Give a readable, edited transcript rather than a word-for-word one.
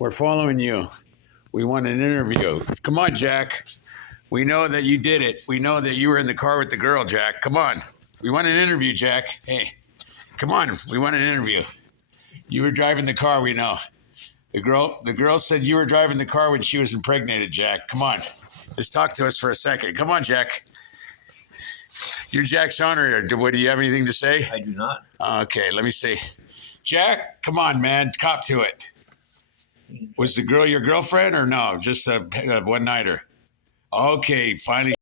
We're following you. We want an interview. Come on, Jack. We know that you did it. We know that you were in the car with the girl, Jack. Come on. We want an interview, Jack. Hey, come on. We want an interview. You were driving the car, we know. The girl said you were driving the car when she was impregnated, Jack. Come on. Just talk to us for a second. Come on, Jack. You're Jack's owner. Do you have anything to say? I do not. Okay, let me see. Jack, come on, man. Cop to it. Was the girl your girlfriend or no? Just a one-nighter? Okay, finally.